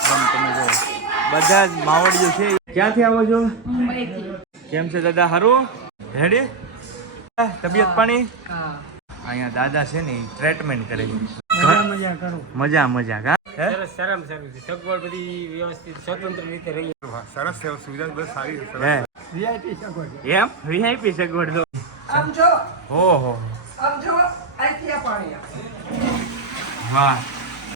વૃદ્ધાશ્રમ તમે જો બધા જ માવડીઓ છે. ક્યાંથી આવો છો? કેમ છે દાદા? સારું? રેડી? તબિયત પાણી? અહીંયા દાદા છે ને ટ્રીટમેન્ટ કરે છે. મજા કા સરસ સગવડ બધી વ્યવસ્થિત સ્વતંત્ર રીતે રહી. સરસ સુવિધા બહુ સારી છે. એમ વીઆઈપી સગવડ તો આમ જો ઓહો આમ જો આઈથી આ પાણી વાહ.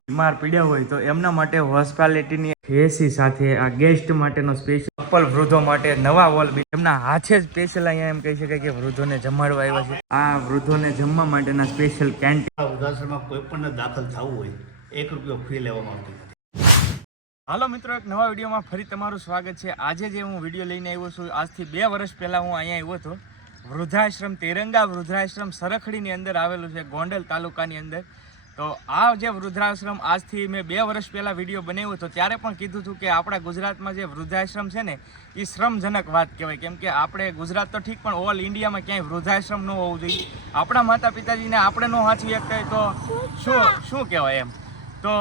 બીમાર પડ્યા હોય તો એમના માટે હોસ્પિટાલિટીની એસી સાથે આ ગેસ્ટ માટેનો સ્પેશિયલ કપલ વૃદ્ધો માટે નવા વોલ એમના હાથે જ સ્પેશિયલ અહીંયા એમ કહી શકાય કે વૃદ્ધોને જમાડવા આવ્યા છે. આ વૃદ્ધોને જમવા માટેના સ્પેશિયલ કેન્ટીન. વૃદ્ધાશ્રમમાં કોઈ પણ દાખલ થવું હોય ₹1 ફી લેવામાં આવતી નથી. હાલો મિત્રો, એક નવા વિડીયોમાં ફરી તમારું સ્વાગત છે. આજે જે હું વિડીયો લઈને આવ્યો છું, આજથી 2 વર્ષ પહેલાં હું અહીંયા આવ્યો હતો. વૃદ્ધાશ્રમ તિરંગા વૃદ્ધાશ્રમ સરખડીની અંદર આવેલું છે, ગોંડલ તાલુકાની અંદર. તો આ જે વૃદ્ધાશ્રમ આજથી મેં 2 વર્ષ પહેલાં વિડીયો બનાવ્યો હતો ત્યારે પણ કીધું હતું કે આપણા ગુજરાતમાં જે વૃદ્ધાશ્રમ છે ને એ શ્રમજનક વાત કહેવાય. કેમ કે આપણે ગુજરાત તો ઠીક પણ ઓલ ઇન્ડિયામાં ક્યાંય વૃદ્ધાશ્રમ ન હોવું જોઈએ. આપણા માતા પિતાજીને આપણે ન સાચવી શકતા તો શું કહેવાય એમ. તો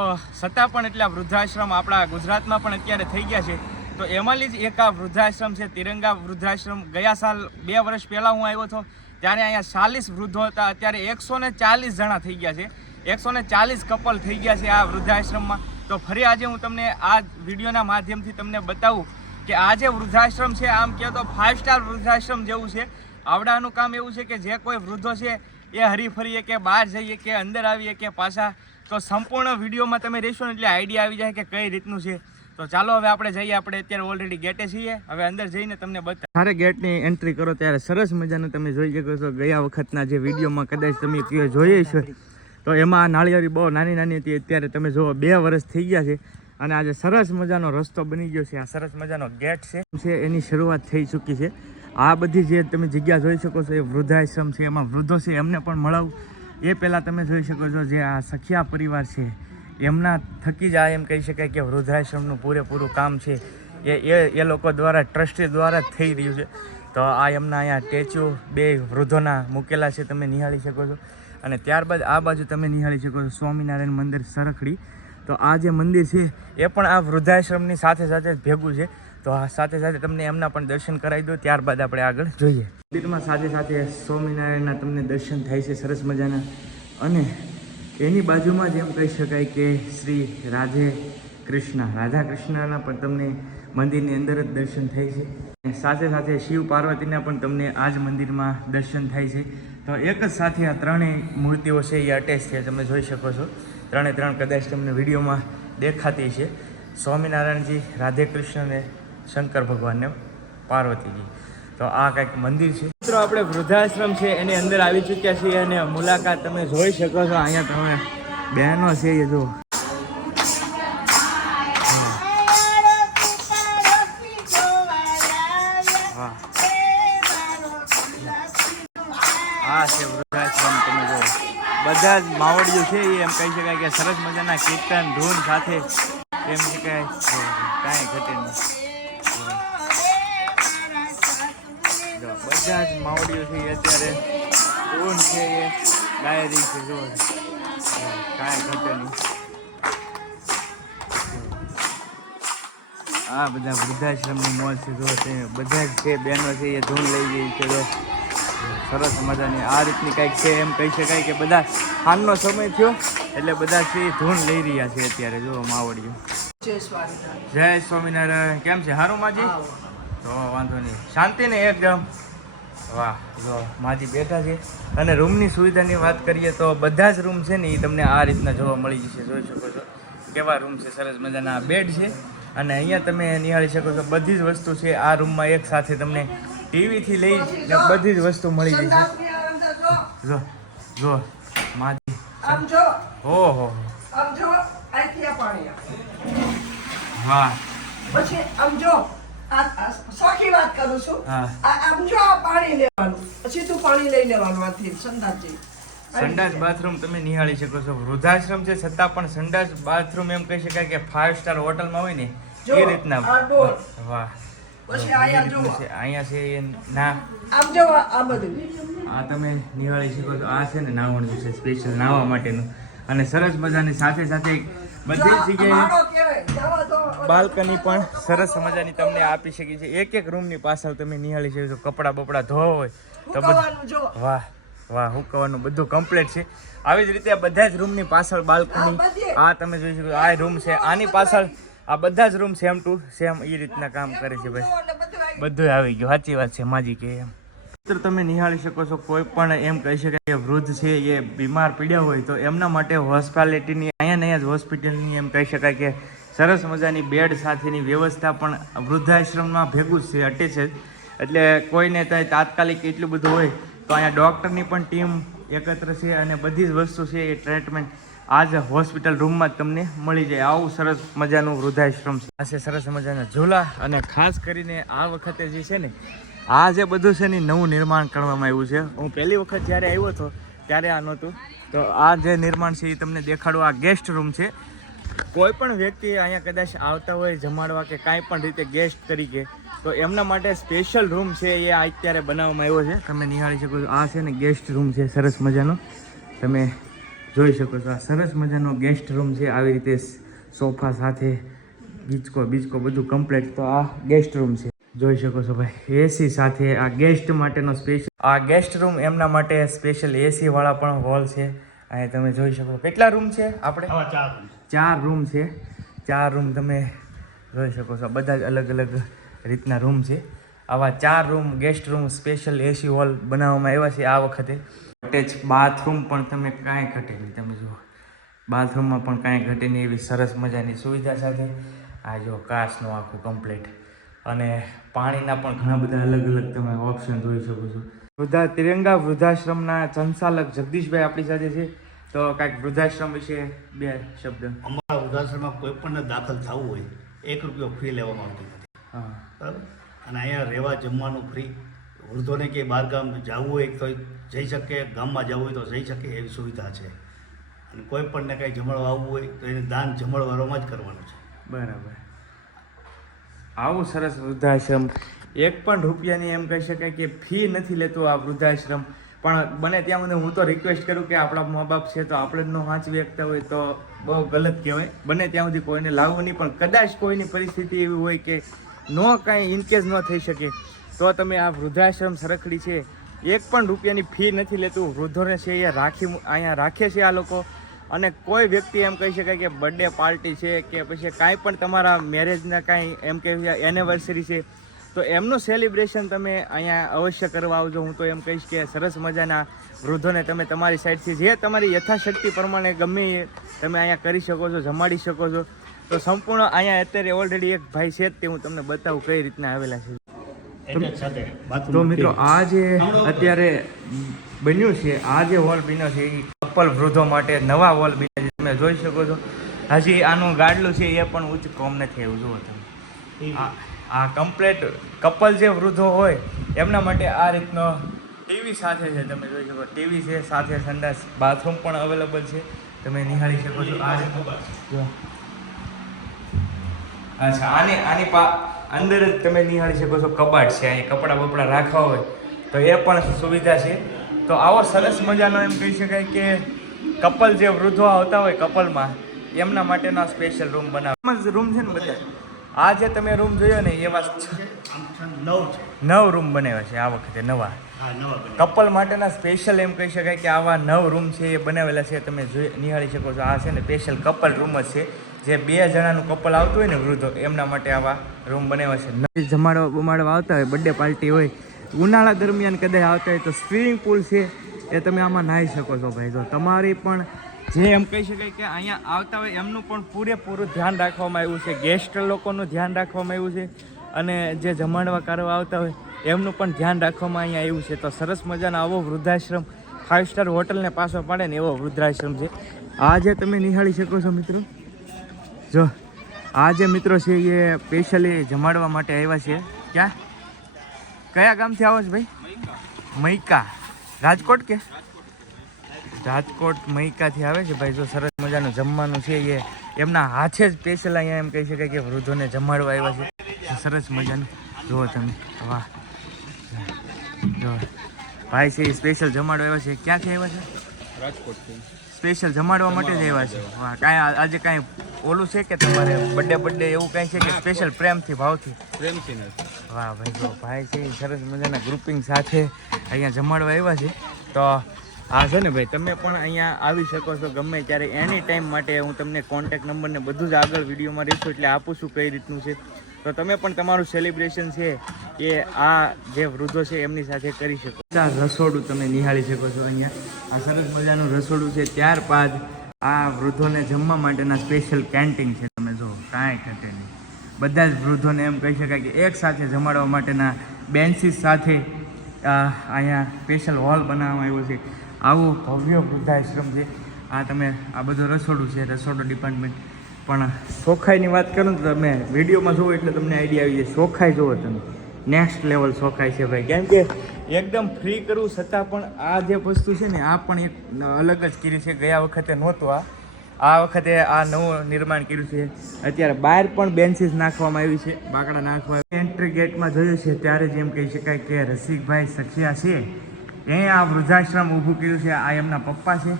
છતાં પણ એટલા વૃદ્ધાશ્રમ આપણા ગુજરાતમાં પણ અત્યારે થઈ ગયા છે. તો એમાંની જ એક આ વૃદ્ધાશ્રમ છે, તિરંગા વૃદ્ધાશ્રમ. ગયા સાલ 2 વર્ષ પહેલાં હું આવ્યો હતો ત્યારે અહીંયા 40 વૃદ્ધો હતા. અત્યારે 140 જણા થઈ ગયા છે. 140 કપલ થઈ ગયા છે આ વૃદ્ધાશ્રમમાં. તો ફરી આજે હું તમને આ વિડીયોના માધ્યમથી તમને બતાવું કે આ જે વૃદ્ધાશ્રમ છે આમ કહે તો 5 સ્ટાર વૃદ્ધાશ્રમ જેવું છે. આવડાનું કામ એવું છે કે જે કોઈ વૃદ્ધો છે એ હરીફરીએ કે બહાર જઈએ કે અંદર આવીએ કે પાછા, તો સંપૂર્ણ વિડીયોમાં તમે રહેશો ને એટલે આઈડિયા આવી જાય કે કઈ રીતનું છે. તો ચાલો હવે આપણે જઈએ. આપણે અત્યારે ઓલરેડી ગેટે છીએ, હવે અંદર જઈને તમને બતાવો. જ્યારે ગેટની એન્ટ્રી કરો ત્યારે સરસ મજાનું તમે જોઈ શકો છો. ગયા વખતના જે વિડીયોમાં કદાચ તમે જોઈએ છે તો એમાં નાળિયેરી બહુ નાની હતી. અત્યારે તમે જુઓ 2 વર્ષ થઈ ગયા છે અને આજે સરસ મજાનો રસ્તો બની ગયો છે. આ સરસ મજાનો ગેટ છે એની શરૂઆત થઈ ચૂકી છે. આ બધી જે તમે જગ્યા જોઈ શકો છો એ વૃદ્ધાશ્રમ છે. એમાં વૃદ્ધો છે એમને પણ મળાવું એ પહેલાં તમે જોઈ શકો છો જે આ સખિયા પરિવાર છે એમના થકી જ આ એમ કહી શકાય કે વૃદ્ધાશ્રમનું પૂરેપૂરું કામ છે એ લોકો દ્વારા ટ્રસ્ટી દ્વારા જ થઈ રહ્યું છે. તો આ એમના અહીંયા સ્ટેચ્યુ 2 વૃદ્ધોના મૂકેલા છે, તમે નિહાળી શકો છો. અને ત્યારબાદ આ બાજુ તમે નિહાળી શકો છો સ્વામિનારાયણ મંદિર સરખડી. તો આ જે મંદિર છે એ પણ આ વૃદ્ધાશ્રમની સાથે જ ભેગું છે. તો આ સાથે તમને એમના પણ દર્શન કરાવી દો, ત્યારબાદ આપણે આગળ જોઈએ. મંદિરમાં સાથે સ્વામિનારાયણના તમને દર્શન થાય છે સરસ મજાના. અને એની બાજુમાં જ એમ કહી શકાય કે શ્રી રાધા કૃષ્ણના પણ તમને મંદિરની અંદર જ દર્શન થાય છે. સાથે શિવ પાર્વતીના પણ તમને આ જ મંદિરમાં દર્શન થાય છે. તો એક જ સાથે આ ત્રણેય મૂર્તિઓ છે એ અટેચ છે, તમે જોઈ શકો છો. 3 કદાચ તમને વિડીયોમાં દેખાતી છે. સ્વામિનારાયણજી, રાધે કૃષ્ણ અને શંકર ભગવાનને પાર્વતીજી. તો આ કંઈક મંદિર છે. મિત્રો આપણે વૃદ્ધાશ્રમ છે એની અંદર આવી ચૂક્યા છીએ અને મુલાકાત તમે જોઈ શકો છો. અહીંયા તમે બહેનો છે એ જો આ છે વૃદ્ધાશ્રમ. તમે જો બધા જ માવડીઓ છે એ એમ કહી શકાય કે સરસ મજાના કીર્તન ધૂન સાથે એમ શકાય કાંઈ ઘટે નહીં. બધા જ માવડીઓ છે એ અત્યારે ધૂન છે એ ગાઈ રહી છે. જો કાંઈ ઘટે નહીં. આ બધા વૃદ્ધાશ્રમની મોજ છે. જો તે બધા જ છે બહેનો છે એ ધૂન લઈ ગઈ છે. જો સરસ મજાની આ રીતની કંઈક છે એમ કહી શકાય કે બધા સાંજનો સમય થયો એટલે બધા છે ધૂન લઈ રહ્યા છે અત્યારે. જો માવડીઓ. જય સ્વામિનારાયણ. કેમ છે? સારું માજી? તો વાંધો નહીં, શાંતિ ને એકદમ. વાહ, જો માજી બેઠા છે. અને રૂમની સુવિધાની વાત કરીએ તો બધા જ રૂમ છે ને એ તમને આ રીતના જોવા મળી જશે. જોઈ શકો છો કેવા રૂમ છે. સરસ મજાના બેડ છે અને અહીંયા તમે નિહાળી શકો છો બધી જ વસ્તુ છે આ રૂમમાં એક સાથે તમને ટીવીથી લઈ બધી જ વસ્તુ મળી જશે. જો માજી આમ જો ઓહો આમ જો આઈથી આ પાણી હા. પછી આમ જો સોખી વાત કરું છું. હા. આમ જો આ પાણી લેવાનું, પછી તું પાણી લઈ લેવાનું આથી સંડાસ બાથરૂમ તમે નિહાળી શકો છો. વૃદ્ધાશ્રમ છે છતાં પણ સંડાસ બાથરૂમ એમ કહી શકાય કે 5 સ્ટાર હોટલમાં હોય ને એ રીતના. વાહ. પછી અહીંયા છે એ ના આમ જો આ બધું આ તમે નિહાળી શકો છો. આ છે ને નાવાનું છે, સ્પેશિયલ નાવા માટેનું. અને સરસ મજાની સાથે બધી જગ્યાએ બાલ્કની પણ સરસ મજાની તમને આપી શકી છે. એક રૂમની પાછળ તમે નિહાળી શકો છો. કપડાં બપડા ધોવા હોય તો સુકાવાનું જો. વાહ વાહ, હુકવાનું બધું કમ્પ્લીટ છે. આવી જ રીતે બધા જ રૂમની પાછળ બાલ્કની આ તમે જોઈ શકો. આ રૂમ છે, આની પાછળ આ બધા જ રૂમ સેમ ટુ સેમ એ રીતના કામ કરે છે ભાઈ. બધું આવી ગયું. સાચી વાત છે માજી કે એમ. મિત્રો તમે નિહાળી શકો છો. કોઈ પણ એમ કહી શકાય કે વૃદ્ધ છે એ બીમાર પડ્યા હોય તો એમના માટે હોસ્પિટાલિટીની અહીંયા જ હોસ્પિટલની એમ કહી શકાય કે સરસ મજાની બેડ સાથેની વ્યવસ્થા પણ વૃદ્ધાશ્રમમાં ભેગું જ છે, અટેચ જ. એટલે કોઈને ત્યાં તાત્કાલિક એટલું બધું હોય તો અહીંયા ડૉક્ટરની પણ ટીમ એકત્ર છે અને બધી જ વસ્તુ છે એ ટ્રીટમેન્ટ આ જ હોસ્પિટલ રૂમમાં જ તમને મળી જાય. આવું સરસ મજાનું વૃદ્ધાશ્રમ છે. આ છે સરસ મજાના ઝૂલા અને ખાસ કરીને આ વખતે જે છે ને આ જે બધું છે ને નવું નિર્માણ કરવામાં આવ્યું છે. હું પહેલી વખત જ્યારે આવ્યો હતો ત્યારે આ નહોતું, તો આ જે નિર્માણ છે એ તમને દેખાડું. આ ગેસ્ટ રૂમ છે. કોઈ પણ વ્યક્તિ અહીંયા કદાચ આવતા હોય જમાડવા કે કાંઈ પણ રીતે ગેસ્ટ તરીકે, તો એમના માટે સ્પેશિયલ રૂમ છે એ આ અત્યારે બનાવવામાં આવ્યો છે. તમે નિહાળી શકો છો. આ છે ને ગેસ્ટ રૂમ છે સરસ મજાનો. તમે જોઈ શકો છો. આ સરસ મજાનો ગેસ્ટ રૂમ છે. આવી રીતે સોફા સાથે બીચકો બધું કમ્પ્લીટ. તો આ ગેસ્ટ રૂમ છે, જોઈ શકો છો ભાઈ. એસી સાથે આ ગેસ્ટ માટેનો સ્પેશિયલ આ ગેસ્ટ રૂમ એમના માટે સ્પેશિયલ એસી વાળા પણ હોલ છે. અહીંયા તમે જોઈ શકો. કેટલા રૂમ છે આપણે? 4 રૂમ છે. 4 રૂમ તમે જોઈ શકો છો. બધા જ અલગ અલગ રીતના રૂમ છે. આવા 4 રૂમ ગેસ્ટ રૂમ સ્પેશિયલ એસી હોલ બનાવવામાં આવ્યા છે આ વખતે. અટેચ બાથરૂમ પણ તમે કાંઈ ઘટે નહીં. તમે જુઓ બાથરૂમમાં પણ કાંઈ ઘટે નહીં એવી સરસ મજાની સુવિધા સાથે. આ જો કાચનું આખું કમ્પ્લીટ અને પાણીના પણ ઘણા બધા અલગ અલગ તમે ઓપ્શન જોઈ શકો છો. તિરંગા વૃદ્ધાશ્રમના સંચાલક જગદીશભાઈ આપણી સાથે છે. તો કાંઈક વૃદ્ધાશ્રમ વિશે 2 શબ્દ. અમારા વૃદ્ધાશ્રમમાં કોઈ પણ દાખલ થવું હોય 1 રૂપિયો ફી લેવામાં આવતી નથી. હા, બરાબર. અને અહીંયા રહેવા જમવાનું ફ્રી. વૃદ્ધોને કે બહાર ગામ જવું હોય તો જઈ શકે, ગામમાં જવું હોય તો જઈ શકે એવી સુવિધા છે. અને કોઈ પણને કંઈ જમણવા આવવું હોય તો એને દાન જમણવારોમાં જ કરવાનું છે. બરાબર. આવું સરસ વૃદ્ધાશ્રમ. 1 પણ રૂપિયાની એમ કહી શકાય કે ફી નથી લેતું આ વૃદ્ધાશ્રમ. પણ બને ત્યાં સુધી હું તો રિક્વેસ્ટ કરું કે આપણા મા બાપ છે તો આપણે ન સાચવી શકતા હોય તો બહુ ગલત કહેવાય. બને ત્યાં સુધી કોઈને લાવવું નહીં. પણ કદાચ કોઈની પરિસ્થિતિ એવી હોય કે કાંઈ ઇનકેસ ન થઈ શકે તો તમે આ વૃદ્ધાશ્રમ સરખડી છે 1 પણ રૂપિયાની ફી નથી લેતું. વૃદ્ધોને છે એ અહીંયા રાખે છે આ લોકો. અને કોઈ વ્યક્તિ એમ કહી શકાય કે બર્થડે પાર્ટી છે કે પછી કાંઈ પણ તમારા મેરેજના કાંઈ એમ કે એનિવર્સરી છે તો એમનું સેલિબ્રેશન તમે અહીંયા અવશ્ય કરવા આવજો. હું તો એમ કહીશ કે સરસ મજાના વૃદ્ધોને તમે તમારી સાઈડથી જે તમારી યથાશક્તિ પ્રમાણે ગમે એ તમે અહીંયા કરી શકો છો, જમાડી શકો છો. તો સંપૂર્ણ અહીંયા અત્યારે ઓલરેડી એક ભાઈ છે જ તે હું તમને બતાવું કઈ રીતના આવેલા છે. તો મિત્રો આ જે અત્યારે બન્યું છે, આ જે હોલ બન્યો છે એ કપલ વૃદ્ધો માટે નવા હોલ બન્યા છે. તમે જોઈ શકો છો. હજી આનું ગાડલું છે એ પણ ઉચ્ચ કોમ નથી આવ્યું. જુઓ તમે આ કમ્પ્લેટ કપલ જે વૃદ્ધો હોય એમના માટે આ રીતનો ટીવી સાથે છે. તમે જોઈ શકો ટીવી છે સાથે સંડાસ બાથરૂમ પણ અવેલેબલ છે. તમે નિહાળી શકો છો. આ રીતનું અચ્છા આની અંદર જ તમે નિહાળી શકો છો કબાટ છે. અહીં કપડાં બપડા રાખવા હોય તો એ પણ સુવિધા છે. તો આવો સરસ મજાનો એમ કહી શકાય કે કપલ જે વૃદ્ધો આવતા હોય કપલમાં એમના માટેનો સ્પેશિયલ રૂમ બનાવે રૂમ છે ને બધા. આ જે તમે રૂમ જોયો ને એવા 9 રૂમ બનાવ્યા છે આ વખતે નવા. કપલ માટેના સ્પેશિયલ એમ કહી શકાય કે આવા 9 રૂમ છે એ બનાવેલા છે. તમે નિહાળી શકો છો. આ છે ને સ્પેશિયલ કપલ રૂમ જ છે. જે 2 જણાનું કપલ આવતું હોય ને વૃદ્ધો એમના માટે આવા રૂમ બનાવ્યા છે. જમાડવા બમાડવા આવતા હોય, બર્થડે પાર્ટી હોય, ઉનાળા દરમિયાન કદાચ આવતા હોય તો સ્વિમિંગ પુલ છે એ તમે આમાં નાહી શકો છો ભાઈ. તો તમારી પણ જે એમ કહી શકાય કે અહીંયા આવતા હોય એમનું પણ પૂરેપૂરું ધ્યાન રાખવામાં આવ્યું છે. ગેસ્ટ લોકોનું ધ્યાન રાખવામાં આવ્યું છે અને જે જમાડવા કરવા આવતા હોય એમનું પણ ધ્યાન રાખવામાં અહીંયા આવ્યું છે. તો સરસ મજાનો આવો વૃદ્ધાશ્રમ 5 સ્ટાર હોટલને પાછો પાડે ને એવો વૃદ્ધાશ્રમ છે. આ જે તમે નિહાળી શકો છો મિત્રો. જો આ જે મિત્રો છે એ સ્પેશિયલી જમાડવા માટે આવ્યા છે. ક્યાં કયા ગામથી આવો છો ભાઈ? મૈકા. રાજકોટ કે રાજકોટ મૈકાથી આવે છે ભાઈ. જો સરસ મજાનું જમવાનું છે એ એમના હાથે જ સ્પેશિયલ અહીંયા એમ કહી શકાય કે વૃદ્ધોને જમાડવા આવ્યા છે. સરસ મજાનું જુઓ તમે. વાહ, જો ભાઈ છે એ સ્પેશિયલ જમાડવા આવ્યા છે. ક્યાંથી આવ્યા છે? રાજકોટથી. સ્પેશિયલ જમાડવા માટે જ આવ્યા છે. વાહ, કાંઈ આજે કાંઈ ઓલું છે કે તમારે બર્થડે એવું કંઈ છે કે સ્પેશિયલ પ્રેમથી ભાવથી? પ્રેમથી નથી. વાહ ભાઈ, જો ભાઈ છે એ સરસ મજાના ગ્રુપિંગ સાથે અહીંયા જમાડવા આવ્યા છે. તો હા છે ને ભાઈ, તમે પણ અહીંયા આવી શકો છો ગમે ત્યારે, એની ટાઈમ માટે. હું તમને કોન્ટેક્ટ નંબર ને બધું જ આગળ વિડીયોમાં રહીશું એટલે આપું છું કઈ રીતનું છે. તો તમે પણ તમારું સેલિબ્રેશન છે એ આ જે વૃદ્ધો છે એમની સાથે કરી શકો. આ રસોડું તમે નિહાળી શકો છો અહીંયા. આ સરસ મજાનું રસોડું છે. ત્યારબાદ આ વૃદ્ધોને જમવા માટેના સ્પેશિયલ કેન્ટીન છે. તમે જો કાંઈ ઘટે નહીં. બધા જ વૃદ્ધોને એમ કહી શકાય કે એક સાથે જમાડવા માટેના બેન્ચીસ સાથે અહીંયા સ્પેશિયલ હોલ બનાવવામાં આવ્યો છે. આવું ભવ્ય વૃદ્ધાશ્રમ છે. આ તમે આ બધું રસોડું છે, રસોડું ડિપાર્ટમેન્ટ. પણ ચોખ્ખાઈની વાત કરું તો તમે વિડીયોમાં જુઓ એટલે તમને આઈડિયા આવી જાય. ચોખ્ખાઈ જુઓ તમે, નેક્સ્ટ લેવલ ચોખ્ખાઈ છે ભાઈ. કેમ કે એકદમ ફ્રી કરવું છતાં પણ આ જે વસ્તુ છે ને આ પણ એક અલગ જ કર્યું છે. ગયા વખતે નહોતું આ વખતે આ નવું નિર્માણ કર્યું છે. અત્યારે બહાર પણ બેન્ચીસ નાખવામાં આવી છે, બાકડા નાખવા. એન્ટ્રી ગેટમાં જોયું છે ત્યારે જ એમ કહી શકાય કે રસિકભાઈ સખિયા છે એ આ વૃદ્ધાશ્રમ ઊભું કર્યું છે. આ એમના પપ્પા છે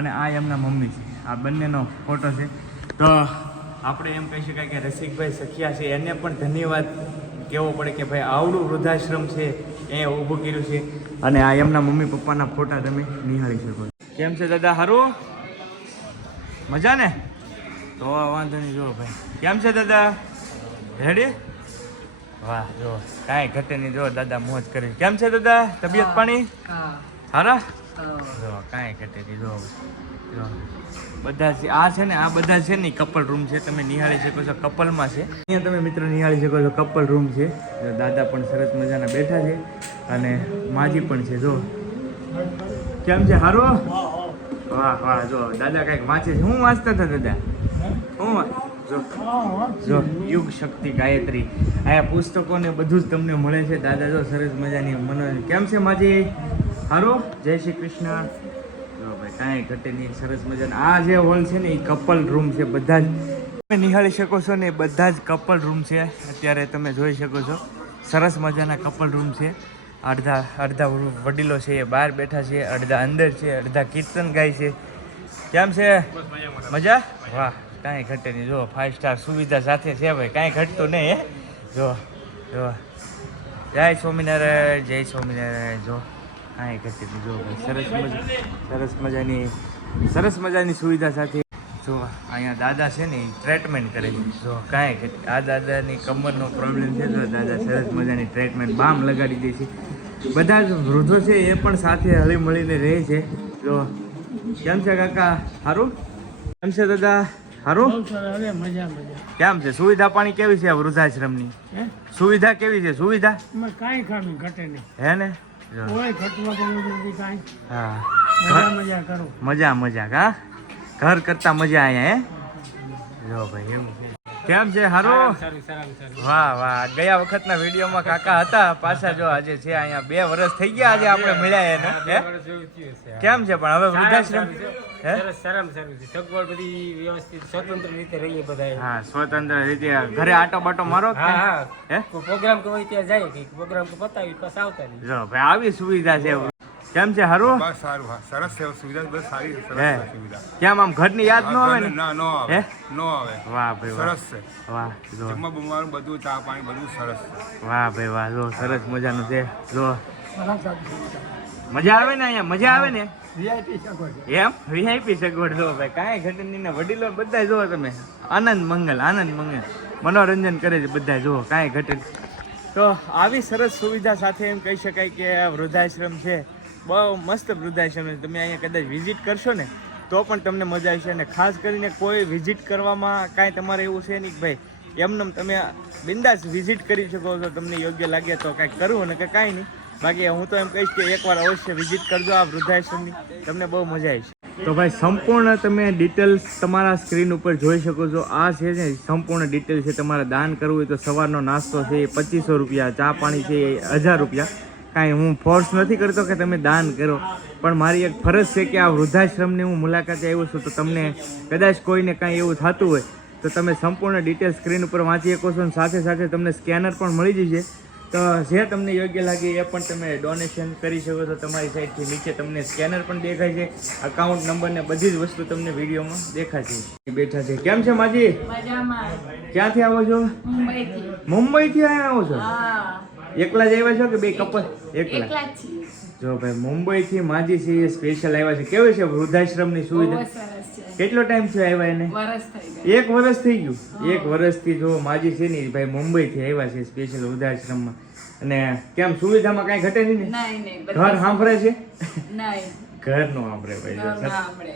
અને આ એમના મમ્મી છે. આ બંનેનો ફોટો છે. તો આપણે એમ કહી શકાય કે રસિકભાઈ સખિયા છે એને પણ ધન્યવાદ કહેવો પડે કે ભાઈ આવડું વૃદ્ધાશ્રમ છે એ ઊભું કર્યું છે. અને આ એમના મમ્મી પપ્પાના ફોટા તમે નિહાળી શકો. કેમ છે દાદા? સારું? મજા ને? તો વાંધો નહીં. જો ભાઈ કેમ છે દાદા? રેડી? વાહ, જો કાંઈ ઘટે નહીં. જો દાદા મોજ કરી. કેમ છે દાદા? તબિયત પાણી સારા? જો કાંઈ ઘટે નહીં. જો બધા છે આ છે ને, આ બધા છે ને કપલ રૂમ છે. તમે નિહાળી શકો છો, કપલમાં છે. અહીંયા તમે મિત્રો નિહાળી શકો છો, કપલ રૂમ છે. જો દાદા પણ સરસ મજાના બેઠા છે અને માજી પણ છે. જો કેમ છે? સારું? વાહ વાહ, જો દાદા કંઈક વાંચે છે. શું વાંચતા હતા દાદા? શું જો યુગ શક્તિ ગાયત્રી. અહીંયા પુસ્તકો ને બધું જ તમને મળે છે. દાદા જો સરસ મજાની મનોરંજન. કેમ છે માજી? સારું? જય શ્રી કૃષ્ણ. જો ભાઈ કાંઈ ઘટે નહીં. સરસ મજાના આ જે હોલ છે ને એ કપલ રૂમ છે. બધા જ તમે નિહાળી શકો છો ને, બધા જ કપલ રૂમ છે. અત્યારે તમે જોઈ શકો છો સરસ મજાના કપલ રૂમ છે. અડધા વડીલો છે એ બહાર બેઠા છે, અડધા અંદર છે, અડધા કીર્તન ગાય છે. કેમ છે? મજા? વાહ, કાંઈ ઘટે નહીં. જો 5 સ્ટાર સુવિધા સાથે છે ભાઈ, કાંઈ ઘટતું નહીં. જો જો જય સ્વામિનારાયણ, જય સ્વામિનારાયણ. જો કાંઈ ઘટે નહીં. જો ભાઈ સરસ મજાની સુવિધા સાથે. જો અહીંયા દાદા છે ને એ ટ્રીટમેન્ટ કરે છે. જો કાંઈ ઘટે. આ દાદાની કમરનો પ્રોબ્લેમ છે. જો દાદા સરસ મજાની ટ્રીટમેન્ટ બામ લગાડી દે છે. બધા જ વૃદ્ધો છે એ પણ સાથે હળી મળીને રહે છે. જો કેમ છે કાકા? સારું? કેમ છે દાદા? સારું? કેમ છે? સુવિધા પાણી કેવી છે વૃદ્ધાશ્રમની? સુવિધા કેવી છે? સુવિધા કાંઈ ખાનું ઘટે નહીં. હે ને? કોઈ ઘટવા નથી કાંઈ. હા, મજા કરો. મજા હા, ઘર કરતા મજા અહીંયા. જો ભાઈ એમ છે. કેમ છે? સારું? વાહ વાહ, ગયા વખતના વિડીયોમાં કાકા હતા પાછા. જો આજે છે અહીંયા 2 વર્ષ થઈ ગયા આજે આપણે મળ્યા એને. કેમ છે પણ હવે વૃદ્ધાશ્રમ? સગવડ બધી વ્યવસ્થિત સ્વતંત્ર રીતે રહીએ બધા. હા, સ્વતંત્ર રીતે ઘરે આટો બાટો મારો? હા, પ્રોગ્રામ કે હોય ત્યાં જાય કે પ્રોગ્રામ કે પતાવી પાછા આવતા નહીં. જો ભાઈ આવી સુવિધા છે. કેમ છે? સારું? બસ સારું. હા, સરસ છે સુવિધા. બસ સારી છે. હે સરસ છે સુવિધા. કેમ આમ ઘરની યાદ ન આવે ને? ના, નો આવે. હે? નો આવે. વાહ ભાઈ વાહ, સરસ છે. વાહ. જો જમવા બમવાનું બધું, ચા પાણી બધું સરસ છે. વાહ ભાઈ વાહ, જો સરસ મજાનું છે. જો મજા આવે ને અહીંયા? મજા આવે ને? એમ વીઆઈપી સગવડ. જો ભાઈ કાંઈ ઘટે નહીં. વડીલો બધા જો તમે આનંદ મંગલ મનોરંજન કરે છે બધા. જો કાંઈ ઘટે. તો આવી સરસ સુવિધા સાથે એમ કહી શકાય કે આ વૃદ્ધાશ્રમ છે બહુ મસ્ત વૃદ્ધાશ્રમ છે. તમે અહીંયા કદાચ વિઝિટ કરશો ને તો પણ તમને મજા આવશે. અને ખાસ કરીને કોઈ વિઝિટ કરવામાં કાંઈ તમારે એવું છે નહીં કે ભાઈ એમને તમે બિંદાસ વિઝિટ કરી શકો છો. તમને યોગ્ય લાગે તો કાંઈક કરવું ને કે કાંઈ નહીં. બાકી હું તો એમ કહીશ કે એકવાર અવશ્ય વિઝિટ કરજો આ વૃદ્ધાશ્રમની, તમને બહુ મજા આવશે. તો ભાઈ સંપૂર્ણ તમે ડિટેલ્સ તમારા સ્ક્રીન ઉપર જોઈ શકો છો. આ છે ને સંપૂર્ણ ડિટેલ છે. તમારે દાન કરવું હોય તો સવારનો નાસ્તો છે એ 2500 રૂપિયા, ચા પાણી છે એ 1000 રૂપિયા. કાંઈ હું ફોર્સ નથી કરતો કે તમે દાન કરો, પણ મારી એક ફરજ છે કે આ વૃદ્ધાશ્રમની હું મુલાકાતે આવ્યો છું. તો તમને કદાચ કોઈને કાંઈ એવું થતું હોય તો તમે સંપૂર્ણ ડિટેલ સ્ક્રીન ઉપર વાંચી શકો છો. અને સાથે સાથે તમને સ્કેનર પણ મળી જશે. તો જે તમને યોગ્ય લાગે એ પણ તમે ડોનેશન કરી શકો છો તમારી સાઈડથી. નીચે તમને સ્કેનર પણ દેખાય છે, અકાઉન્ટ નંબર ને બધી જ વસ્તુ તમને વિડીયોમાં દેખાશે. બેઠા છે. કેમ છે માજી? મજામાં. ક્યાંથી આવો છો? મુંબઈથી. મુંબઈથી અહીંયા આવો છો? હા. એકલા જ આવ્યા છો કે બે કપલ? એકલા. એકલા જ છીએ. જો ભાઈ મુંબઈથી માજી છે એ સ્પેશિયલ આવ્યા છે. કેવી છે વૃદ્ધાશ્રમની બહુ સુવિધા? સરસ છે. કેટલો ટાઈમ થયો આવ્યા એને? વરસ થઈ ગયું. 1 વર્ષ થઈ ગયું. 1 વર્ષથી જો માજી છે ને ભાઈ મુંબઈથી આવ્યા છે સ્પેશિયલ વૃદ્ધાશ્રમમાં. અને કેમ સુવિધામાં કાંઈ ઘટે નહીં ને? નહીં. ઘર સાંભળે છે? નહીં. ઘર નો સાંભળે ભાઈ. જો ઘર ના આપણે.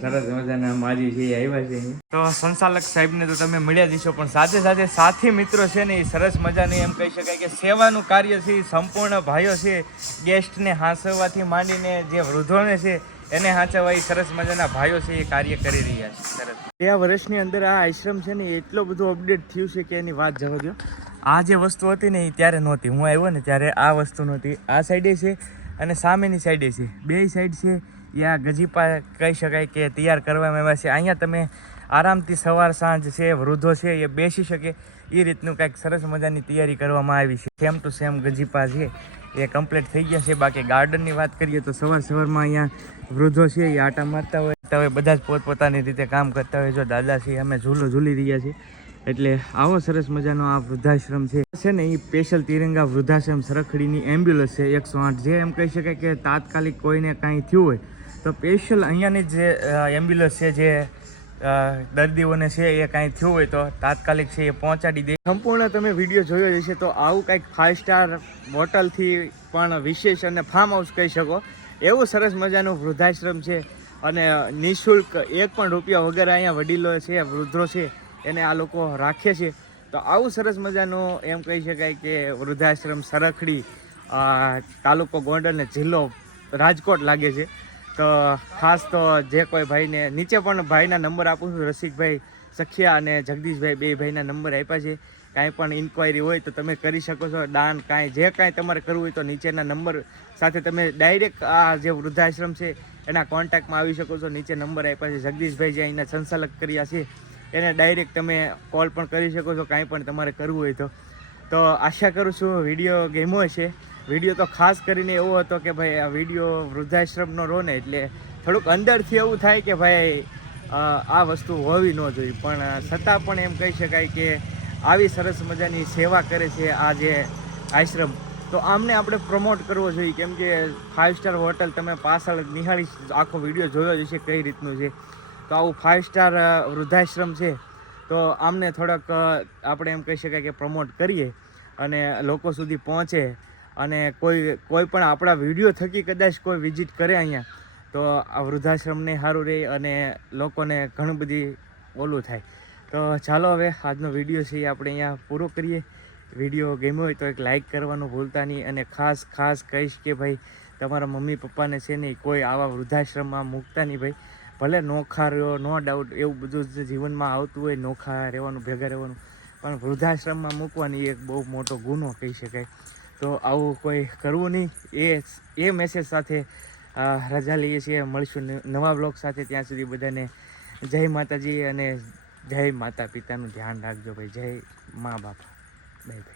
સરસ મજાના માજી છે એ આવ્યા છે. તો સંચાલક સાહેબને તો તમે મળ્યા દીશો, પણ સાથે સાથે સાથી મિત્રો છે ને એ સરસ મજાની એમ કહી શકાય કે સેવાનું કાર્ય છે એ સંપૂર્ણ ભાઈઓ છે ગેસ્ટને હાંસવવાથી માંડીને જે વૃદ્ધોને છે એને હાંચવવા એ સરસ મજાના ભાઈઓ છે એ કાર્ય કરી રહ્યા છે. સરસ. 2 વર્ષની અંદર આ આશ્રમ છે ને એટલો બધો અપડેટ થયું છે કે એની વાત જવા દો. આ જે વસ્તુ હતી ને એ ત્યારે નહોતી. હું આવ્યો ને ત્યારે આ વસ્તુ નહોતી. આ સાઈડે છે અને સામેની સાઈડે છે, બે સાઈડ છે એ આ ગજીપા કહી શકાય કે તૈયાર કરવામાં આવ્યા છે. અહીંયા તમે આરામથી સવાર સાંજ છે વૃદ્ધો છે એ બેસી શકે એ રીતનું કંઈક સરસ મજાની તૈયારી કરવામાં આવી છે. સેમ ટુ સેમ ગજીપા છે એ કમ્પ્લીટ થઈ ગયા છે. બાકી ગાર્ડનની વાત કરીએ તો સવારમાં અહીંયા વૃદ્ધો છે એ આટા મારતા હોય બધા જ પોતપોતાની રીતે કામ કરતા હોય. જો દાદા છે અમે ઝૂલો ઝૂલી રહ્યા છીએ. એટલે આવો સરસ મજાનો આ વૃદ્ધાશ્રમ છે ને એ સ્પેશિયલ તિરંગા વૃદ્ધાશ્રમ સરખડીની એમ્બ્યુલન્સ છે 108. જે એમ કહી શકાય કે તાત્કાલિક કોઈને કાંઈ થયું હોય તો સ્પેશિયલ અહીંયાની જે એમ્બ્યુલન્સ છે જે દર્દીઓને છે એ કાંઈ થયું હોય તો તાત્કાલિક છે એ પહોંચાડી દે. સંપૂર્ણ તમે વિડીયો જોયો હશે તો આવું કંઈક 5 સ્ટાર હોટલથી પણ વિશેષ અને ફાર્મ હાઉસ કહી શકો એવું સરસ મજાનું વૃદ્ધાશ્રમ છે. અને નિઃશુલ્ક 1 પણ રૂપિયા વગર અહીંયા વડીલો છે વૃદ્ધો છે એને આ લોકો રાખે છે. તો આવું સરસ મજાનું એમ કહી શકાય કે વૃદ્ધાશ્રમ સરખડી તાલુકો ગોંડલ ને જિલ્લો રાજકોટ લાગે છે. તો ખાસ તો જે કોઈ ભાઈને નીચે પણ ભાઈના નંબર આપું છું, રસિકભાઈ સખિયા અને જગદીશભાઈ, બે ભાઈના નંબર આપ્યા છે. કાંઈ પણ ઇન્ક્વાયરી હોય તો તમે કરી શકો છો. દાન કાંઈ જે કાંઈ તમારે કરવું હોય તો નીચેના નંબર સાથે તમે ડાયરેક્ટ આ જે વૃદ્ધાશ્રમ છે એના કોન્ટેક્ટમાં આવી શકો છો. નીચે નંબર આપ્યા છે. જગદીશભાઈ જે અહીંના સંચાલક કર્યા છે એને ડાયરેક્ટ તમે કોલ પણ કરી શકો છો કાંઈ પણ તમારે કરવું હોય તો. તો આશા કરું છું વિડીયો ગમ્યો હશે. વિડીયો તો ખાસ કરીને એવો હતો કે ભાઈ આ વિડીયો વૃદ્ધાશ્રમનો રહો ને એટલે થોડુંક અંદરથી એવું થાય કે ભાઈ આ વસ્તુ હોવી ન જોઈએ, પણ છતાં પણ એમ કહી શકાય કે આવી સરસ મજાની સેવા કરે છે આ જે આશ્રમ. તો આમને આપણે પ્રમોટ કરવો જોઈએ, કેમ કે 5 સ્ટાર હોટલ તમે પાછળ નિહાળી આખો વિડીયો જોયો જ હશે કઈ રીતનું છે. તો આવું 5 સ્ટાર વૃદ્ધાશ્રમ છે તો આમને થોડાક આપણે એમ કહી શકાય કે પ્રમોટ કરીએ અને લોકો સુધી પહોંચે. અને કોઈ પણ આપણા વિડીયો થકી કદાચ કોઈ વિઝિટ કરે અહીંયા તો આ વૃદ્ધાશ્રમને સારું રહે અને લોકોને ઘણું બધી ઓલું થાય. તો ચાલો હવે આજનો વિડીયો છે એ આપણે અહીંયા પૂરો કરીએ. વિડીયો ગમ્યો હોય તો એક લાઇક કરવાનું ભૂલતા નહીં. અને ખાસ કહીશ કે ભાઈ તમારા મમ્મી પપ્પાને છે નહીં કોઈ આવા વૃદ્ધાશ્રમમાં મૂકતા નહીં ભાઈ. ભલે નોખા રહ્યો નો ડાઉટ એવું બધું જ જીવનમાં આવતું હોય, નોખા રહેવાનું ભેગા રહેવાનું, પણ વૃદ્ધાશ્રમમાં મૂકવાની એક બહુ મોટો ગુનો કહી શકાય. તો આવું કોઈ કરવું નહીં એ મેસેજ સાથે રજા લઈએ છીએ. મળીશું નવા બ્લોગ સાથે. ત્યાં સુધી બધાને જય માતાજી અને જય માતા પિતાનું ધ્યાન રાખજો ભાઈ. જય મા બાપા. બાય.